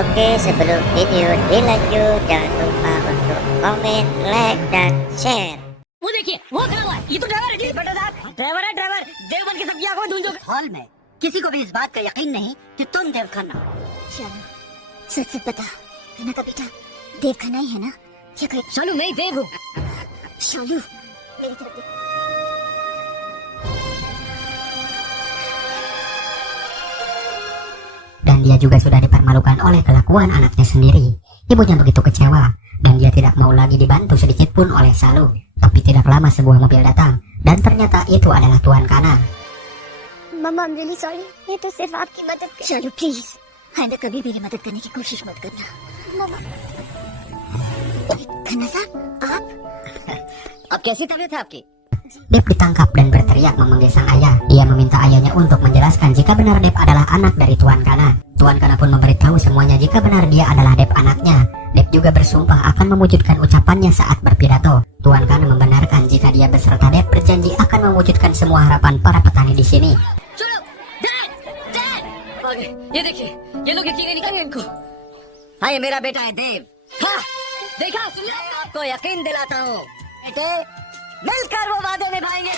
Oke, sebelum video dilanjut, jangan lupa untuk komen, like, dan share. वो देखिए वो खड़ा हुआ है, ये तो ड्राइवर है जी। बेटा साहब ड्राइवर है, ड्राइवर देवबन की सबकी आंखों में धूल। हॉल में किसी को भी इस बात का यकीन नहीं कि तुम देवखाना हो। शालू, सच सच बता, खाना का बेटा देव खाना ही है ना? या कहीं शालू मैं ही देव हूँ। शालू मेरी तरफ देख। Dan dia juga sudah dipermalukan oleh kelakuan anaknya sendiri. Ibunya begitu kecewa dan dia tidak mau lagi dibantu sedikit pun oleh Salu. Tapi tidak lama sebuah mobil datang dan ternyata itu adalah Tuan Kana. Mamma I'm really sorry, ये तो सिर्फ आपकी मदद कर। शालू प्लीज, आइंदा कभी मेरी मदद करने की कोशिश मत करना। मम्मा खन्ना साहब, आप अब कैसी तबीयत है आपकी? Dev ditangkap dan berteriak memanggil sang ayah. Dia meminta ayahnya untuk menjelaskan jika benar Dev adalah anak dari Tuan Kana. Tuan Kana pun memberitahu semuanya jika benar dia adalah Dev anaknya. Dev juga bersumpah akan mewujudkan ucapannya saat berpidato. Tuan Kana membenarkan jika dia beserta Dev berjanji akan mewujudkan semua harapan para petani di sini. चलो dad dad okay ये देखिए ये लोग कीड़े निकल गए इनको। हाँ ये मेरा बेटा है देव। हाँ देखा सुन लिया, आपको यकीन दिलाता हूँ बेटे मिलकर वो वादे निभाएंगे।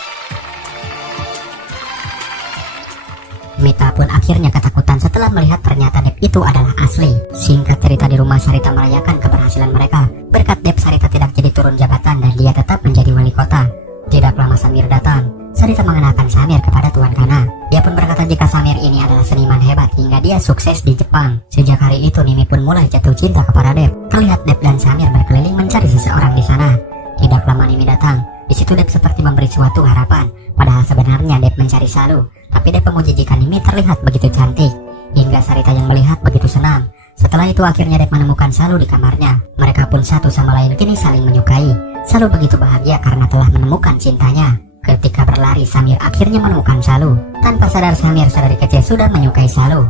Mita pun akhirnya ketakutan setelah melihat ternyata Dev itu adalah asli. Singkat cerita, di rumah Sarita merayakan keberhasilan mereka. Berkat Dev, Sarita tidak jadi turun jabatan dan dia tetap menjadi wali kota. Tidak lama Samir datang. Sarita mengenalkan Samir kepada Tuan Kana. Dia pun berkata jika Samir ini adalah seniman hebat hingga dia sukses di Jepang. Sejak hari itu Nimi pun mulai jatuh cinta kepada Dev. Terlihat Dev dan Samir berkeliling mencari seseorang di sana. Tidak lama Nimi datang. Di situ Dev seperti memberi suatu harapan. Padahal sebenarnya Dev mencari Salu. Tapi Dev memuji jika Nimi terlihat begitu cantik. Hingga Sarita yang melihat begitu senang. Setelah itu akhirnya Dev menemukan Salu di kamarnya. Mereka pun satu sama lain kini saling menyukai. Salu begitu bahagia karena telah menemukan cintanya. Ketika berlari, Samir akhirnya menemukan Salu. Tanpa sadar Samir sedari kecil sudah menyukai Salu.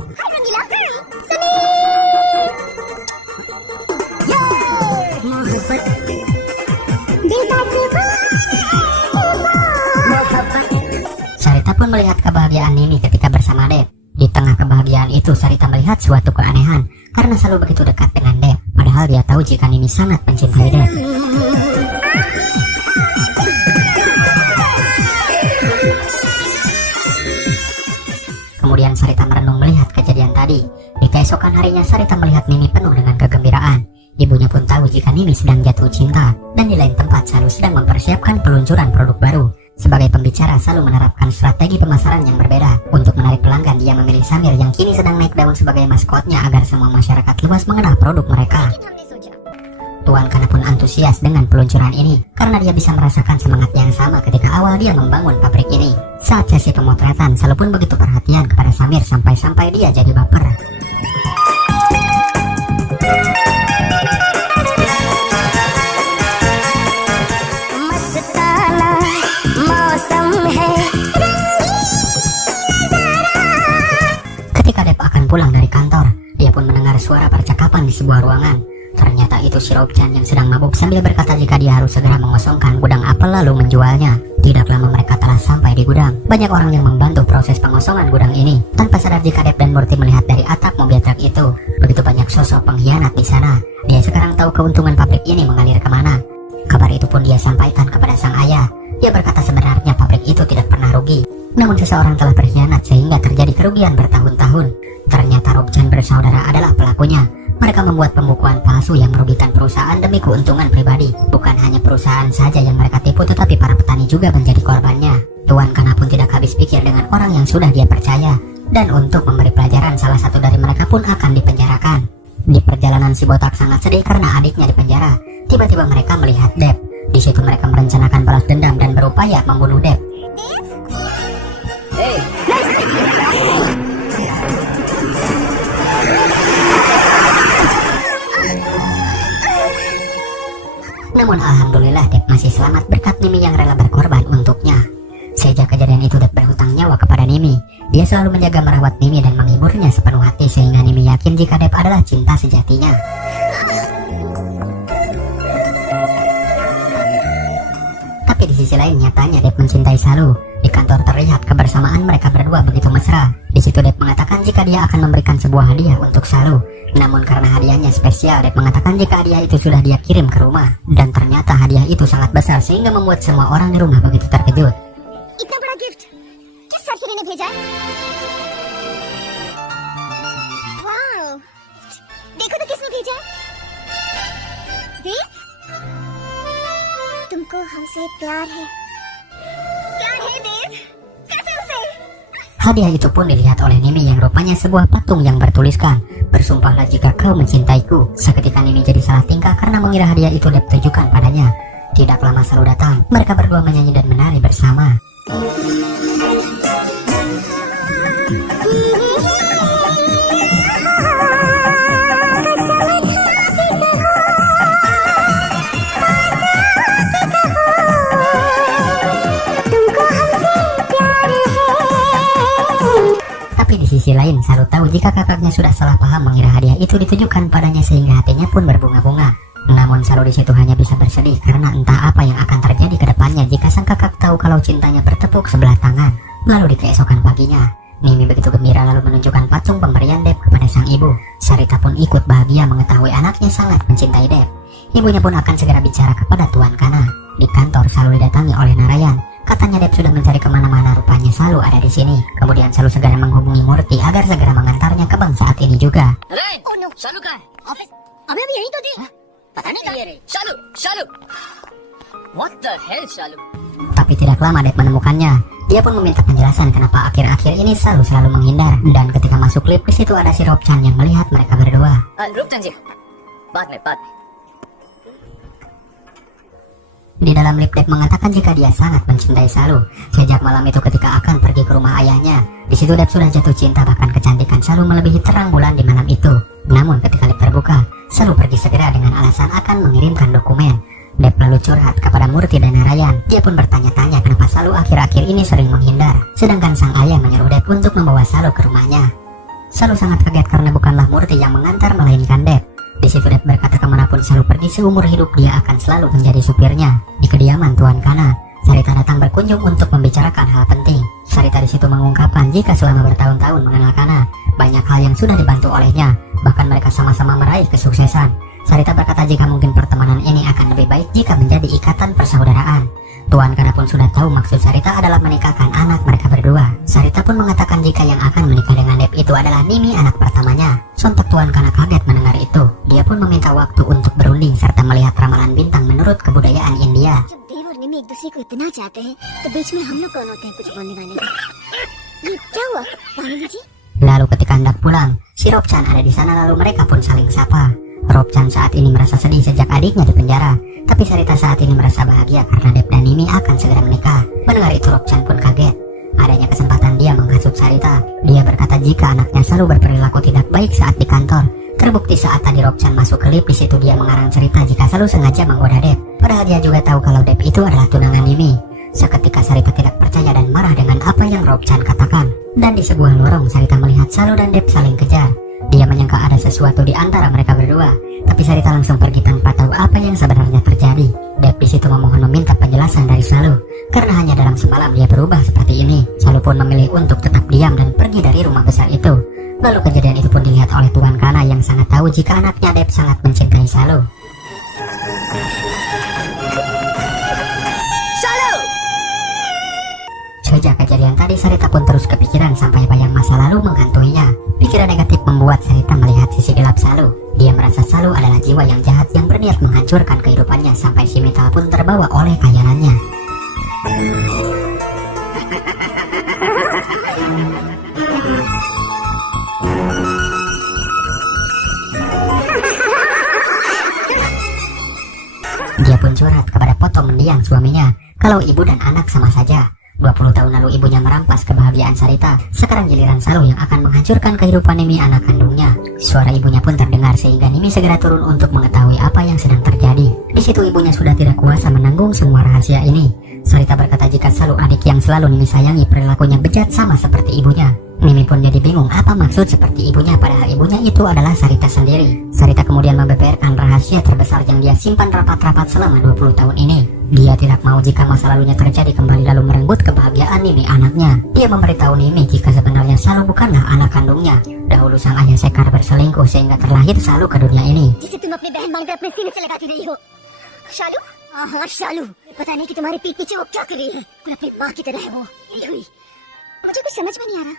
Sarita pun melihat kebahagiaan Nini ketika bersama Dev. Di tengah kebahagiaan itu Sarita melihat suatu keanehan karena Salu begitu dekat dengan Dev. Padahal dia tahu jika Nini sangat mencintai Dev. Kemudian Sarita merenung melihat kejadian tadi. Di keesokan harinya Sarita melihat Nini penuh dengan kegembiraan. Ibunya pun tahu jika Nini sedang jatuh cinta. Dan di lain tempat Salu sedang mempersiapkan peluncuran produk baru. Sebagai pembicara, Salu menerapkan strategi pemasaran yang berbeda. Untuk menarik pelanggan, dia memilih Samir yang kini sedang naik daun sebagai maskotnya agar semua masyarakat luas mengenal produk mereka. Tuan Kana pun antusias dengan peluncuran ini karena dia bisa merasakan semangat yang sama ketika awal dia membangun pabrik ini. Saat sesi pemotretan, Salu pun begitu perhatian kepada Samir sampai-sampai dia jadi baper. Ketika Dev akan pulang dari kantor, dia pun mendengar suara percakapan di sebuah ruangan. Ternyata itu si Robjan yang sedang mabuk sambil berkata jika dia harus segera mengosongkan gudang apel lalu menjualnya. Tidak lama mereka telah sampai di gudang. Banyak orang yang membantu proses pengosongan gudang ini. Tanpa sadar jika Dev dan Murti melihat dari atap mobil truk itu, begitu banyak sosok pengkhianat di sana. Dia sekarang tahu keuntungan pabrik ini mengalir kemana. Kabar itu pun dia sampaikan kepada sang ayah. Dia berkata sebenarnya pabrik itu tidak pernah rugi. Namun seseorang telah berkhianat sehingga terjadi kerugian bertahun-tahun. Ternyata Robjan bersaudara adalah pelakunya. Mereka membuat pembukuan palsu yang merugikan perusahaan demi keuntungan pribadi. Bukan hanya perusahaan saja yang mereka tipu, tetapi para petani juga menjadi korbannya. Tuan Kana pun tidak habis pikir dengan orang yang sudah dia percaya. Dan untuk memberi pelajaran, salah satu dari mereka pun akan dipenjarakan. Di perjalanan si botak sangat sedih karena adiknya dipenjara. Tiba-tiba mereka melihat Dev. Di situ mereka merencanakan balas dendam dan berupaya membunuh Dev. Namun alhamdulillah Dev masih selamat berkat Nimi yang rela berkorban untuknya. Sejak kejadian itu Dev berhutang nyawa kepada Nimi. Dia selalu menjaga merawat Nimi dan menghiburnya sepenuh hati sehingga Nimi yakin jika Dev adalah cinta sejatinya. Tapi di sisi lain nyatanya Dev mencintai Salu. Di kantor terlihat kebersamaan mereka berdua begitu mesra. Di situ Dep mengatakan jika dia akan memberikan sebuah hadiah untuk Salu. Namun karena hadiahnya spesial, Dep mengatakan jika hadiah itu sudah dia kirim ke rumah. Dan ternyata hadiah itu sangat besar sehingga membuat semua orang di rumah begitu terkejut. इतना बड़ा गिफ्ट किस सरफिरी ने भेजा है? वाओ, देखो तो किसने भेजा है? देव, तुमको हमसे प्यार है देव, कैसे उसे? Hadiah itu pun dilihat oleh Nimi yang rupanya sebuah patung yang bertuliskan, "Bersumpahlah jika kau mencintaiku." Seketika Nimi jadi salah tingkah karena mengira hadiah itu Dep tujukan padanya. Tidak lama Salu datang, mereka berdua menyanyi dan menari bersama. Tapi di sisi lain, Salu tahu jika kakaknya sudah salah paham mengira hadiah itu ditujukan padanya sehingga hatinya pun berbunga-bunga. Namun Salu di situ hanya bisa bersedih karena entah apa yang akan terjadi ke depannya jika sang kakak tahu kalau cintanya bertepuk sebelah tangan. Lalu di keesokan paginya, Nimi begitu gembira lalu menunjukkan patung pemberian Dep kepada sang ibu. Sarita pun ikut bahagia mengetahui anaknya sangat mencintai Dep. Ibunya pun akan segera bicara kepada Tuan Kana. Di kantor Salu didatangi oleh Narayan. Katanya Dep sudah mencari kemana-mana, rupanya Salu ada di sini. Kemudian Salu segera menghubungi Murti agar segera mengantarnya ke bank saat ini juga. अरे शालू कहाँ है? ऑफिस अबे अभी यही तो थी। पता नहीं कहाँ है। शालू What the hell Shalu? Tapi tidak lama Dep menemukannya. Dia pun meminta penjelasan kenapa akhir-akhir ini Salu selalu menghindar. Dan ketika masuk lift, di situ ada si Rob Chan yang melihat mereka berdua. रुक जी बाद में Di dalam lift Dep mengatakan jika dia sangat mencintai Salu. Sejak malam itu ketika akan pergi ke rumah ayahnya, di situ Dep sudah jatuh cinta bahkan kecantikan Salu melebihi terang bulan di malam itu. Namun ketika lift terbuka, Salu pergi segera dengan alasan akan mengirimkan dokumen. Dep lalu curhat kepada Murti dan Narayan. Dia pun bertanya-tanya kenapa Salu akhir-akhir ini sering menghindar. Sedangkan sang ayah menyuruh Dep untuk membawa Salu ke rumahnya. Salu sangat kaget karena bukanlah Murti yang mengantar melainkan Dep. Di situ Dep berkata kemanapun Salu pergi seumur hidup dia akan selalu menjadi supirnya. Di kediaman Tuan Kana, Sarita datang berkunjung untuk membicarakan hal penting. Sarita di situ mengungkapkan jika selama bertahun-tahun mengenal Kana, banyak hal yang sudah dibantu olehnya, bahkan mereka sama-sama meraih kesuksesan. Sarita berkata jika mungkin pertemanan ini akan lebih baik jika menjadi ikatan persaudaraan. Tuan Kana pun sudah tahu maksud Sarita adalah menikahkan anak mereka berdua. Sarita pun mengatakan jika yang akan menikah dengan Dep itu adalah Nimi, anak pertamanya. Sontak Tuan Kana kaget mendengar itu. Dia pun meminta waktu untuk berunding serta melihat ramalan bintang menurut kebudayaan India. जब देव और निमी एक दूसरे को इतना चाहते हैं, तो बीच में हम लोग कौन होते हैं कुछ बोलने वाले? ये क्या हुआ? पानी लीजिए। Lalu ketika hendak pulang, si Rob Chan ada di sana lalu mereka pun saling sapa. Rob Chan saat ini merasa sedih sejak adiknya di penjara. Tapi Sarita saat ini merasa bahagia karena Dep dan Nimi akan segera menikah. Mendengar itu Rob Chan pun kaget. Adanya kesempatan dia menghasut Sarita. Dia berkata jika anaknya selalu berperilaku tidak baik saat di kantor. Terbukti saat tadi Rob Chan masuk ke lift, di situ dia mengarang cerita jika selalu sengaja menggoda Dep. Padahal dia juga tahu kalau Dep itu adalah tunangan Nimi. Seketika Sarita tidak percaya dan marah dengan apa yang Rob Chan katakan. Dan di sebuah lorong Sarita melihat Salu dan Dep saling kejar. Dia menyangka ada sesuatu di antara mereka berdua. Tapi Sarita langsung pergi tanpa tahu apa yang sebenarnya terjadi. Dep di situ memohon meminta penjelasan dari Salu. Karena hanya dalam semalam dia berubah seperti ini. Salu pun memilih untuk tetap diam dan pergi dari rumah besar itu. Lalu kejadian itu pun dilihat oleh Tuan Kana yang sangat tahu jika anaknya Dep sangat mencintai Salu. Sejak kejadian tadi Sarita pun terus kepikiran sampai bayang masa lalu menghantuinya. Pikiran negatif membuat Sarita melihat sisi gelap Salu. Dia merasa Salu adalah jiwa yang jahat yang berniat menghancurkan kehidupannya sampai si metal pun terbawa oleh khayalannya. Dia pun curhat kepada foto mendiang suaminya kalau ibu dan anak sama saja. 20 tahun lalu ibunya merampas kebahagiaan Sarita. Sekarang giliran Salu yang akan menghancurkan kehidupan Nimi, anak kandungnya. Suara ibunya pun terdengar sehingga Nimi segera turun untuk mengetahui apa yang sedang terjadi. Di situ ibunya sudah tidak kuasa menanggung semua rahasia ini. Sarita berkata jika Salu, adik yang selalu Nimi sayangi, perilakunya bejat sama seperti ibunya. Mimi pun jadi bingung apa maksud seperti ibunya, padahal ibunya itu adalah Sarita sendiri. Sarita kemudian membeberkan rahasia terbesar yang dia simpan rapat-rapat selama 20 tahun ini. Dia tidak mau jika masa lalunya terjadi kembali lalu merenggut kebahagiaan Nimi anaknya. Dia memberitahu Nimi jika sebenarnya Salu bukanlah anak kandungnya. Dahulu sang ayah Sekar berselingkuh sehingga terlahir Salu ke dunia ini. जिसे तुम अपनी बहन मानकर अपने सीने से लगाती रही हो। शालू, हाँ शालू, पता नहीं कि तुम्हारे पीठ पीछे वो क्या कर रही है, पर अपनी माँ की तरह है वो यही हुई। मुझे कुछ समझ में नहीं आ रहा।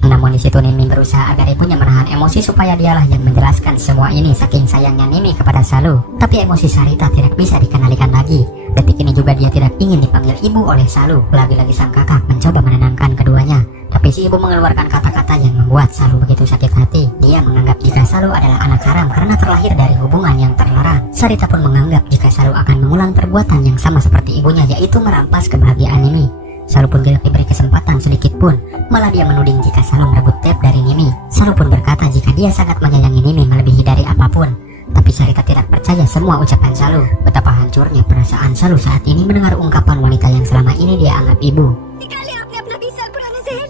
Namun di situ Nimi berusaha agar ibunya menahan emosi supaya dialah yang menjelaskan semua ini saking sayangnya Nimi kepada Salu. Tapi emosi Sarita tidak bisa dikendalikan lagi. Detik ini juga dia tidak ingin dipanggil ibu oleh Salu. Lagi-lagi sang kakak mencoba menenangkan keduanya. Tapi si ibu mengeluarkan kata-kata yang membuat Salu begitu sakit hati. Dia menganggap jika Salu adalah anak haram karena terlahir dari hubungan yang terlarang. Sarita pun menganggap jika Salu akan mengulang perbuatan yang sama seperti ibunya, yaitu merampas kebahagiaan Nimi. Salu pun tidak diberi kesempatan sedikit pun, malah dia menuding jika Salu merebut Deb dari Nimi. Salu pun berkata jika dia sangat menyayangi Nimi melebihi dari apapun. Tapi Sarita tidak percaya semua ucapan Salu. Betapa hancurnya perasaan Salu saat ini mendengar ungkapan wanita yang selama ini dia anggap ibu. निकाले आपने अपना 20 साल पुराना जहर,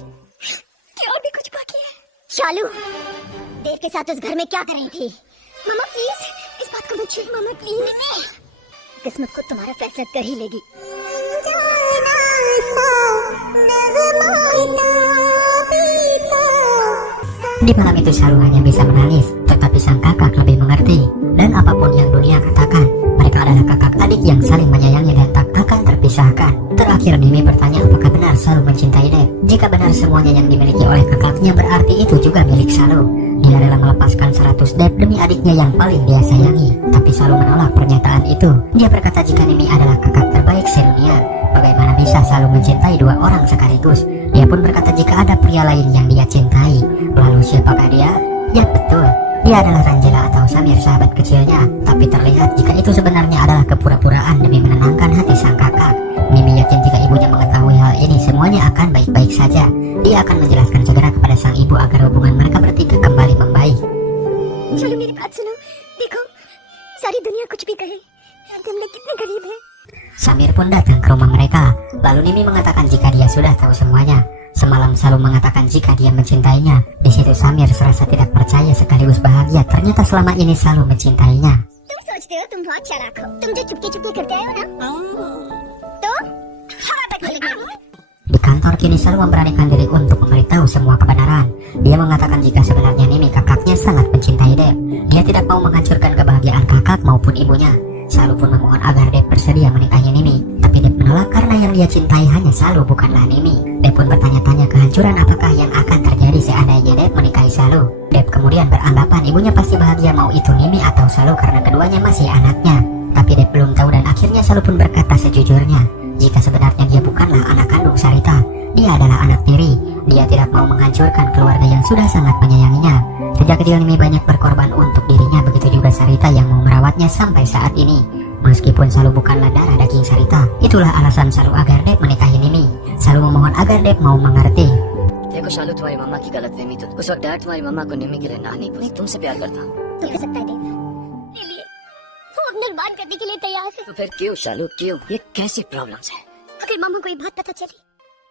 क्या और भी कुछ बाकी है? शालू, देव के साथ उस घर में क्या कर रही थी? मामा प्लीज, इस बात को मत छेड़ो मामा प्लीज। किस्मत को तुम्हारा फैसला कर ही लेगी। Di malam itu Salu hanya bisa menangis, tetapi sang kakak lebih mengerti. Dan apapun yang dunia katakan, mereka adalah kakak adik yang saling menyayangi dan tak akan terpisahkan. Terakhir Nimi bertanya apakah benar Salu mencintai Deb. Jika benar semuanya yang dimiliki oleh kakaknya berarti itu juga milik Salu. Dia rela melepaskan 100 Deb demi adiknya yang paling dia sayangi. Tapi Salu menolak pernyataan itu. Dia berkata jika Nimi adalah kakak terbaik sedunia. Bagaimana bisa Salu mencintai dua orang sekaligus? Dia pun berkata jika ada pria lain yang dia cintai. Lalu siapakah dia? Ya betul, dia adalah Ranjela atau Samir sahabat kecilnya. Tapi terlihat jika itu sebenarnya adalah kepura-puraan demi menenangkan hati sang kakak. Nimi yakin jika ibunya mengetahui hal ini semuanya akan baik-baik saja. Dia akan menjelaskan segera kepada sang ibu agar hubungan mereka bertiga kembali membaik. चलो मेरी बात सुनो, देखो सारी दुनिया कुछ भी कहे, हम लोग कितने गरीब हैं। Samir pun datang ke rumah mereka. Lalu Nimi mengatakan jika dia sudah tahu semuanya. Semalam Salu mengatakan jika dia mencintainya. Di situ Samir serasa tidak percaya sekaligus bahagia. Ternyata selama ini Salu mencintainya. तुम सोचते हो तुम बहुत चालाक हो, तुम जो चुपके-चुपके करते आए हो ना, तो हवा तक मिलेगा। Di kantor kini Salu memberanikan diri untuk memberitahu semua kebenaran. Dia mengatakan jika sebenarnya Nimi kakaknya sangat mencintai Deb. Dia tidak mau menghancurkan kebahagiaan kakak maupun ibunya. Salu pun memohon agar Deb bersedia menikahi Nimi. Tapi Deb menolak karena yang dia cintai hanya Salu bukanlah Nimi. Deb pun bertanya-tanya kehancuran apakah yang akan terjadi seandainya Deb menikahi Salu. Deb kemudian beranggapan ibunya pasti bahagia mau itu Nimi atau Salu karena keduanya masih anaknya. Tapi Deb belum tahu dan akhirnya Salu pun berkata sejujurnya. Jika sebenarnya dia bukanlah anak kandung Sarita, dia adalah anak tiri. Dia tidak mau menghancurkan keluarga yang sudah sangat menyayanginya. Sejak kecil Nimi banyak berkorban untuk dirinya, begitu juga Sarita yang mau merawatnya sampai saat ini. Meskipun Salu bukanlah darah daging Sarita, itulah alasan Salu agar Deb menikahi Nimi. Salu memohon agar Deb mau mengerti. देखो शालू, तुम्हारी मम्मा की गलतफहमी तो उस वक्त डैड तुम्हारी मम्मा को निमी के लिए ना नहीं पूछी, तुमसे प्यार करता हूँ। तो कर सकता है देव, मेरे लिए वो अपने बात करने के लिए तैयार है। तो फिर क्यों शालू, क्यों? ये कैसी प्रॉब्लम्स है? अगर मामा को ये बात पता चली।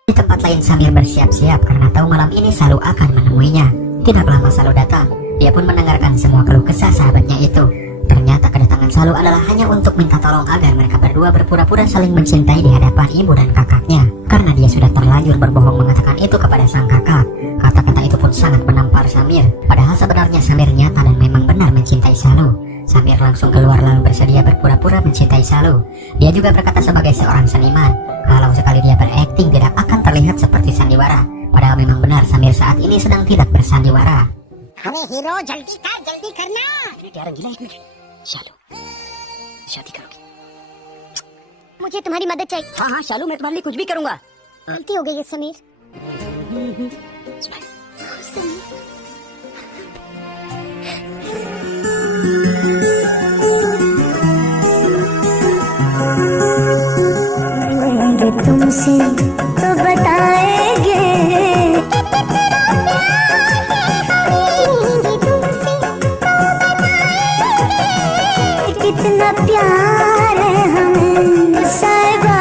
Di tempat lain Samir bersiap-siap karena tahu malam ini Salu akan menemuinya. Tidak lama Salu datang. Dia pun mendengarkan semua keluh kesah sahabatnya itu. Ternyata kedatangan Salu adalah hanya untuk minta tolong agar mereka berdua berpura-pura saling mencintai di hadapan ibu dan kakaknya. Karena dia sudah terlanjur berbohong mengatakan itu kepada sang kakak. Kata-kata itu pun sangat menampar Samir. Padahal sebenarnya Samir nyata dan memang benar mencintai Salu. Samir langsung keluar lalu bersedia berpura-pura mencintai Salu. Dia juga berkata sebagai seorang seniman, kalau sekali dia berakting tidak akan terlihat seperti sandiwara. Padahal memang benar Samir saat ini sedang tidak bersandiwara. अरे हीरो जल्दी कर, जल्दी करना। यार रंगीला, एक मिनट। शालू, शादी करोगी? मुझे तुम्हारी मदद चाहिए। हाँ हाँ शालू, मैं तुम्हारे लिए कुछ भी करूंगा। गलती हो गई है समीर। स्माइल। समीर, तुमसे तो बताएंगे, कितना प्यार है हमें साहिबा।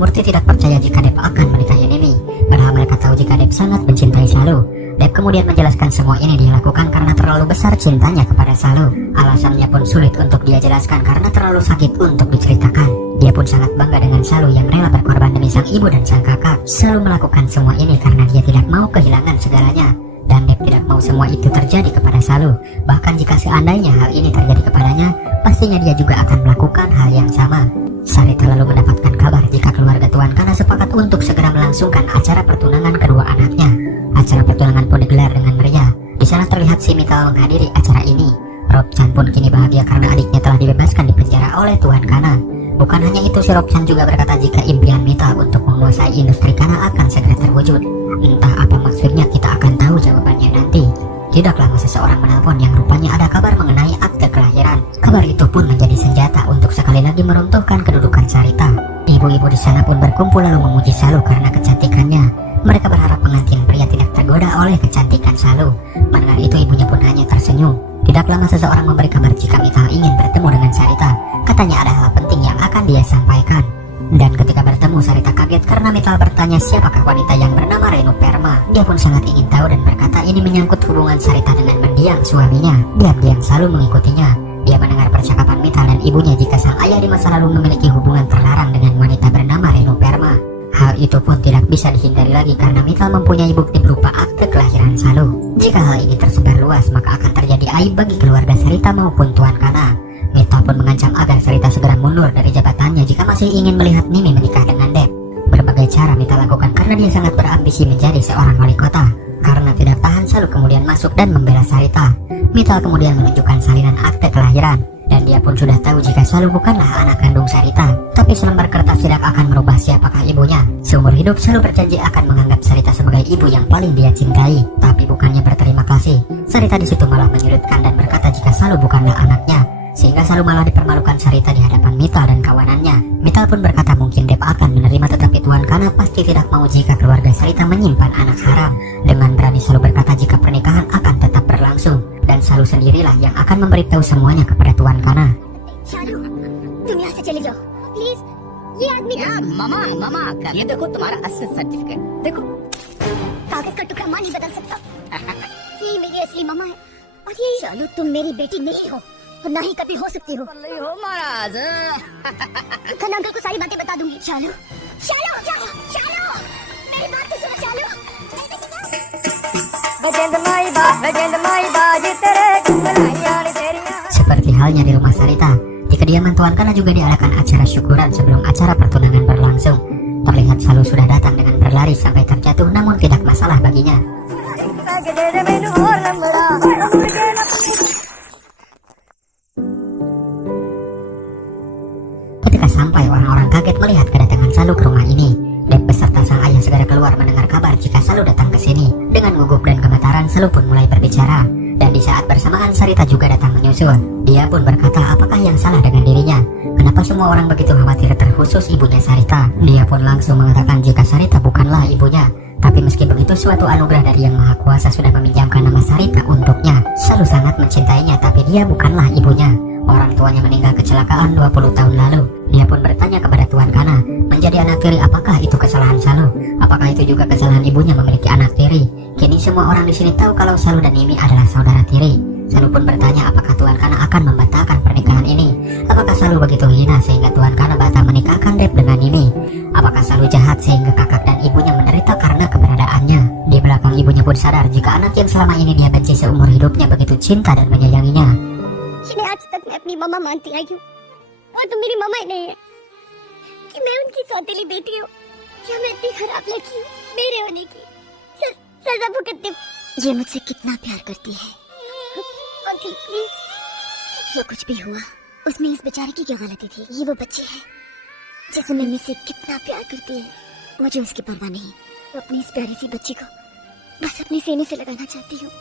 Murti tidak percaya jika Dev akan menikahi Nimi, padahal mereka tahu jika Dev sangat mencintai Salu. Dev kemudian menjelaskan semua ini dia lakukan karena terlalu besar cintanya kepada Salu. Alasannya pun sulit untuk dia jelaskan karena terlalu sakit untuk diceritakan. Dia pun sangat bangga dengan Salu yang rela berkorban demi sang ibu dan sang kakak. Salu melakukan semua ini karena dia tidak mau kehilangan segalanya. Dan Dev tidak mau semua itu terjadi kepada Salu. Bahkan jika seandainya hal ini terjadi kepadanya, pastinya dia juga akan melakukan hal yang sama. Sarita lalu mendapatkan kabar jika keluarga Tuan Kana sepakat untuk segera melangsungkan acara pertunangan kedua anaknya. Acara pertunangan pun digelar dengan meriah. Di sana terlihat si Mittal menghadiri acara ini. Robchan pun kini bahagia karena adiknya telah dibebaskan di penjara oleh Tuan Kana. Bukan hanya itu, si Robchan juga berkata jika impian Mittal untuk menguasai industri Kana akan segera terwujud. Entah apa maksudnya, kita akan tahu jawabannya nanti. Tidak lama seseorang menelpon yang rupanya ada kabar mengenai akte kelahiran. Kabar itu pun menjadi senjata untuk sekali lagi meruntuhkan kedudukan Sarita. Ibu-ibu di sana pun berkumpul lalu memuji Salu karena kecantikannya. Mereka berharap pengantin pria tidak tergoda oleh kecantikan Salu. Mendengar itu, ibunya pun hanya tersenyum. Tidak lama seseorang memberi kabar jika Mittal ingin bertemu dengan Sarita. Katanya ada hal penting yang akan dia sampaikan. Dan ketika bertemu, Sarita kaget karena Mittal bertanya siapakah wanita yang bernama Renu Perma. Dia pun sangat ingin tahu dan berkata ini menyangkut hubungan Sarita dengan mendiang suaminya. Diam-diam Salu mengikutinya. Dia mendengar percakapan Mittal dan ibunya jika sang ayah di masa lalu memiliki hubungan terlarang dengan wanita bernama Renu Perma. Hal itu pun tidak bisa dihindari lagi karena Mittal mempunyai bukti berupa akte kelahiran Salu. Jika hal ini tersebar luas, maka akan terjadi aib bagi keluarga Sarita maupun Tuan Kana. Mittal pun mengancam agar Sarita segera mundur dari jabatannya jika masih ingin melihat Nimi menikah dengan Dev. Berbagai cara Mittal lakukan karena dia sangat berambisi menjadi seorang wali kota. Karena tidak tahan, Salu kemudian masuk dan membela Sarita. Mittal kemudian menunjukkan salinan akte kelahiran. Dan dia pun sudah tahu jika Salu bukanlah anak kandung Sarita. Tapi selembar kertas tidak akan merubah siapakah ibunya. Seumur hidup Salu berjanji akan menganggap Sarita sebagai ibu yang paling dia cintai. Tapi bukannya berterima kasih, Sarita di situ malah menyudutkan dan berkata jika Salu bukanlah anaknya. Sehingga Salu malah dipermalukan Sarita di hadapan Mittal dan kawanannya. Mittal pun berkata mungkin Dev akan menerima, tetapi Tuan Kana pasti tidak mau jika keluarga Sarita menyimpan anak haram. Dengan berani Salu berkata jika pernikahan akan tetap berlangsung. Dan Salu sendirilah yang akan memberitahu semuanya kepada Tuan Kana. शालू तुम यहाँ से चले जाओ प्लीज ये आदमी क्या मामा ये देखो तुम्हारा असली सर्टिफिकेट देखो। कागज का टुकड़ा मां नहीं बदल सकता। ये मेरी असली मामा है और ये शालू तुम मेरी बेटी नहीं हो और ना ही कभी हो सकती हो। हो महाराज। खन्ना अंकल को सारी बातें बता दूंगी। शालू शालू शालू शालू मेरी बात तो सुनो शालू। Seperti halnya di rumah Sarita, di kediaman Tuan Kana juga diadakan acara syukuran sebelum acara pertunangan berlangsung. Terlihat Salu sudah datang dengan berlari sampai terjatuh, namun tidak masalah baginya. Ketika sampai, orang-orang kaget melihat kedatangan Salu ke rumah ini. Dev beserta sang ayah segera keluar mendengar kabar jika Salu datang ke sini. Dengan gugup dan gemetaran, Salu pun mulai berbicara. Dan di saat bersamaan Sarita juga datang menyusul. Dia pun berkata apakah yang salah dengan dirinya. Kenapa semua orang begitu khawatir, terkhusus ibunya Sarita. Dia pun langsung mengatakan jika Sarita bukanlah ibunya. Tapi meski begitu, suatu anugerah dari Yang Maha Kuasa sudah meminjamkan nama Sarita untuknya. Salu sangat mencintainya, tapi dia bukanlah ibunya. Orang tuanya meninggal kecelakaan 20 tahun lalu. Dia pun bertanya kepada Tuan Kana, menjadi anak tiri apakah itu kesalahan Salu? Apakah itu juga kesalahan ibunya memiliki anak tiri? Kini semua orang di sini tahu kalau Salu dan Nimi adalah saudara tiri. Salu pun bertanya apakah Tuan Kana akan membatalkan pernikahan ini. Apakah Salu begitu hina sehingga Tuan Kana batal menikahkan Dev dengan Nimi? Apakah Salu jahat sehingga kakak dan ibunya menderita karena keberadaannya? Di belakang ibunya pun sadar jika anak yang selama ini dia benci seumur hidupnya begitu cinta dan menyayanginya. जिन्हें आज तक मैं अपनी मामा मानती आई हूँ और तुम मेरी मामा ही नहीं है कि मैं उनकी सौतेली बेटी हूँ। क्या मैं इतनी खराब लड़की हूँ मेरे होने की सजा भुगतती हूँ। ये मुझसे कितना प्यार करती है। अंकल प्लीज, जो कुछ भी हुआ उसमें इस बेचारे की क्या गलती थी? ये वो बच्ची है जिसे मैं मुझसे कितना प्यार करती है। मुझे उसकी परवाह नहीं, अपनी इस प्यारी सी बच्ची को बस अपनी सीने से लगाना चाहती हूँ।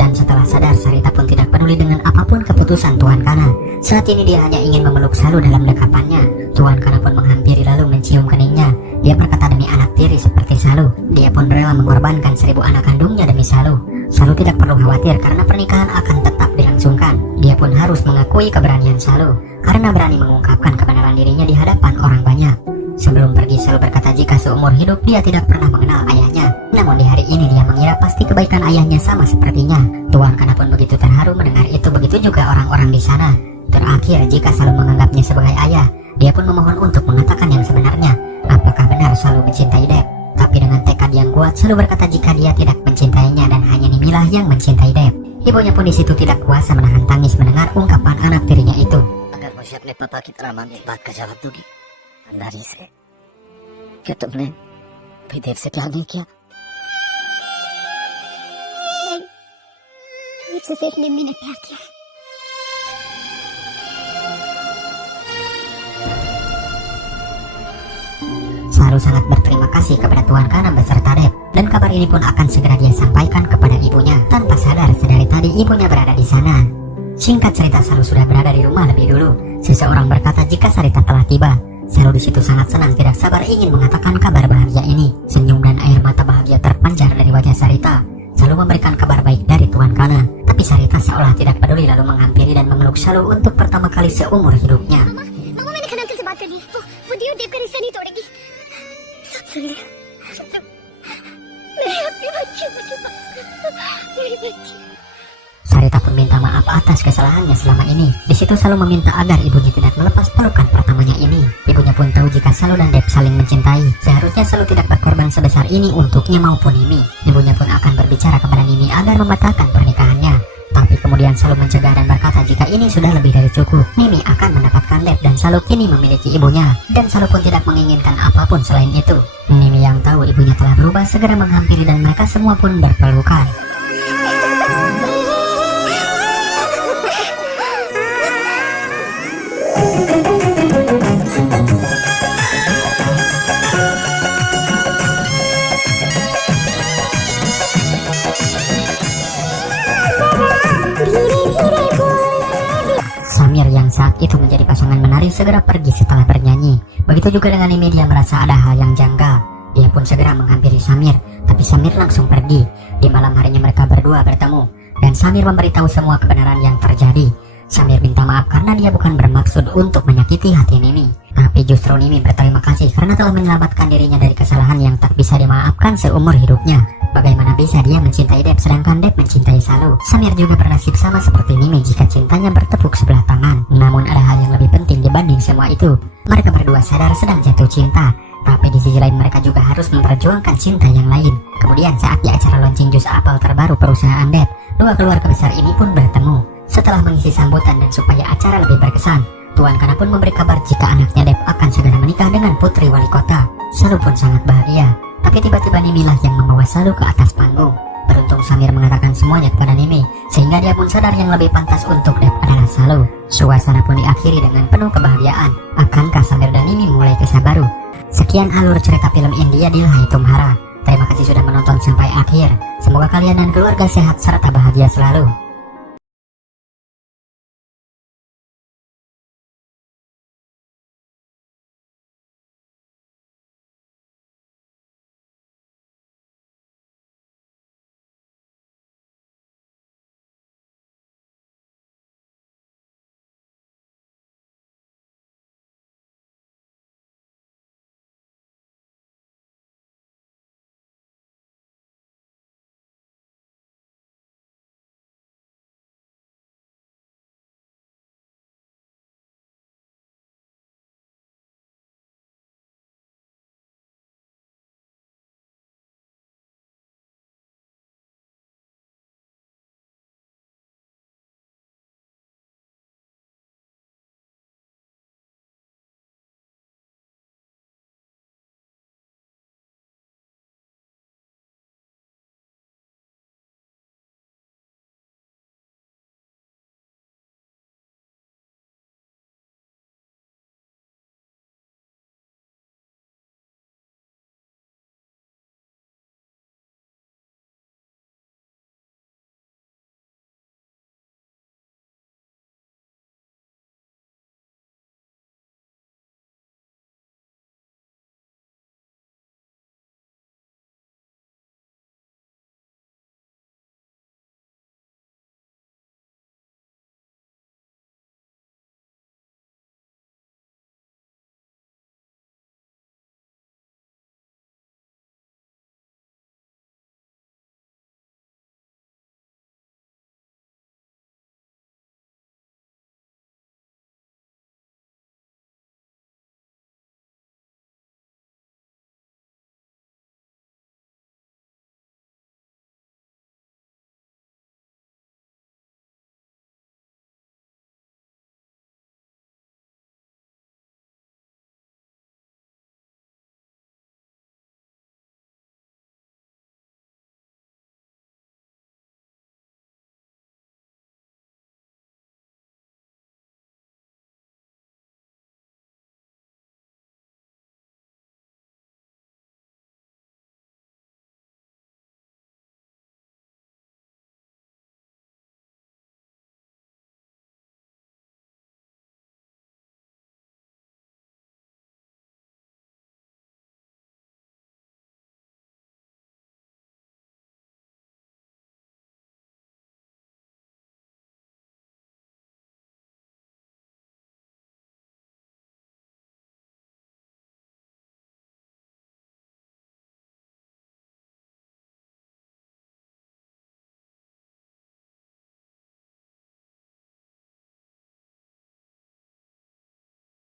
Dan setelah sadar, Sarita pun tidak peduli dengan apapun keputusan Tuan Kana. Saat ini dia hanya ingin memeluk Salu dalam dekapannya. Tuan Kana pun menghampiri lalu mencium keningnya. Dia berkata demi anak tiri seperti Salu, dia pun rela mengorbankan 1000 anak kandungnya demi Salu. Salu tidak perlu khawatir karena pernikahan akan tetap dilangsungkan. Dia pun harus mengakui keberanian Salu karena berani mengungkapkan kebenaran dirinya di hadapan orang banyak. Sebelum pergi selalu berkata jika seumur hidup dia tidak pernah mengenal ayahnya. Namun di hari ini dia mengira pasti kebaikan ayahnya sama sepertinya. Tuan Kana pun begitu terharu mendengar itu, begitu juga orang-orang di sana. Terakhir, jika selalu menganggapnya sebagai ayah, dia pun memohon untuk mengatakan yang sebenarnya. Apakah benar selalu mencintai Deb? Tapi dengan tekad yang kuat, selalu berkata jika dia tidak mencintainya dan hanya Nimilah yang mencintai Deb. Ibunya pun di situ tidak kuasa menahan tangis mendengar ungkapan anak tirinya itu. अगर मुझे अपने पापा की तरह मांगे एक बात का जवाब दोगी अंधारी से क्या तुमने अभी देव से प्यार नहीं किया? देव से सिर्फ निम्मी ने प्यार किया है। Selalu sangat berterima kasih kepada Tuan Kana beserta Deb, dan kabar ini pun akan segera dia sampaikan kepada ibunya. Tanpa sadar, sedari tadi ibunya berada di sana. Singkat cerita, Saru sudah berada di rumah lebih dulu. Seseorang berkata jika Sarita telah tiba. Saru di situ sangat senang, tidak sabar ingin mengatakan kabar bahagia ini. Senyum dan air mata bahagia terpancar dari wajah Sarita. Saru memberikan kabar baik dari Tuan Kana, tapi Sarita seolah tidak peduli lalu menghampiri dan memeluk Saru untuk pertama kali seumur hidupnya. मम्मा मैंने खाना अंकल से बात कर ली। वो दियो देव का रिश्ता नहीं तोड़ेगी। सब सुन लिया। मेरे अपने बच्चे मेरे बच्चे। Sarita pun minta maaf atas kesalahannya selama ini. Di situ Salu meminta agar ibunya tidak melepas pelukan pertamanya ini. Ibunya pun tahu jika Salu dan Deb saling mencintai. Seharusnya Salu tidak berkorban sebesar ini untuknya maupun Nimi. Ibunya pun akan berbicara kepada Nimi agar membatalkan pernikahannya. Tapi kemudian Salu mencegah dan berkata jika ini sudah lebih dari cukup. Nimi akan mendapatkan Deb dan Salu kini memiliki ibunya. Dan Salu pun tidak menginginkan apapun selain itu. Nimi yang tahu ibunya telah berubah segera menghampiri dan mereka semua pun berpelukan. Samir yang saat itu menjadi pasangan menari segera pergi setelah bernyanyi. Begitu juga dengan Nimi, dia merasa ada hal yang janggal. Dia pun segera menghampiri Samir, tapi Samir langsung pergi. Di malam harinya mereka berdua bertemu, dan Samir memberitahu semua kebenaran yang terjadi. Samir minta maaf karena dia bukan bermaksud untuk menyakiti hati Nimi. Tapi justru Nimi berterima kasih karena telah menyelamatkan dirinya dari kesalahan yang tak bisa dimaafkan seumur hidupnya. Bagaimana bisa dia mencintai Deb sedangkan Deb mencintai Salu? Samir juga bernasib sama seperti Nimi jika cintanya bertepuk sebelah tangan. Namun ada hal yang lebih penting dibanding semua itu. Mereka berdua sadar sedang jatuh cinta. Tapi di sisi lain mereka juga harus memperjuangkan cinta yang lain. Kemudian saat di acara launching jus apel terbaru perusahaan Deb, dua keluarga besar ini pun bertemu. Setelah mengisi sambutan dan supaya acara lebih berkesan, Tuan Kana pun memberi kabar jika anaknya Deb akan segera menikah dengan putri wali kota. Salu pun sangat bahagia. Tapi tiba-tiba Nimilah yang membawa Salu ke atas panggung. Beruntung Samir mengatakan semuanya kepada Nimi, sehingga dia pun sadar yang lebih pantas untuk Deb adalah Salu. Suasana pun diakhiri dengan penuh kebahagiaan. Akankah Samir dan Nimi mulai kisah baru? Sekian alur cerita film India Dilhai Tumhara. Terima kasih sudah menonton sampai akhir. Semoga kalian dan keluarga sehat serta bahagia selalu.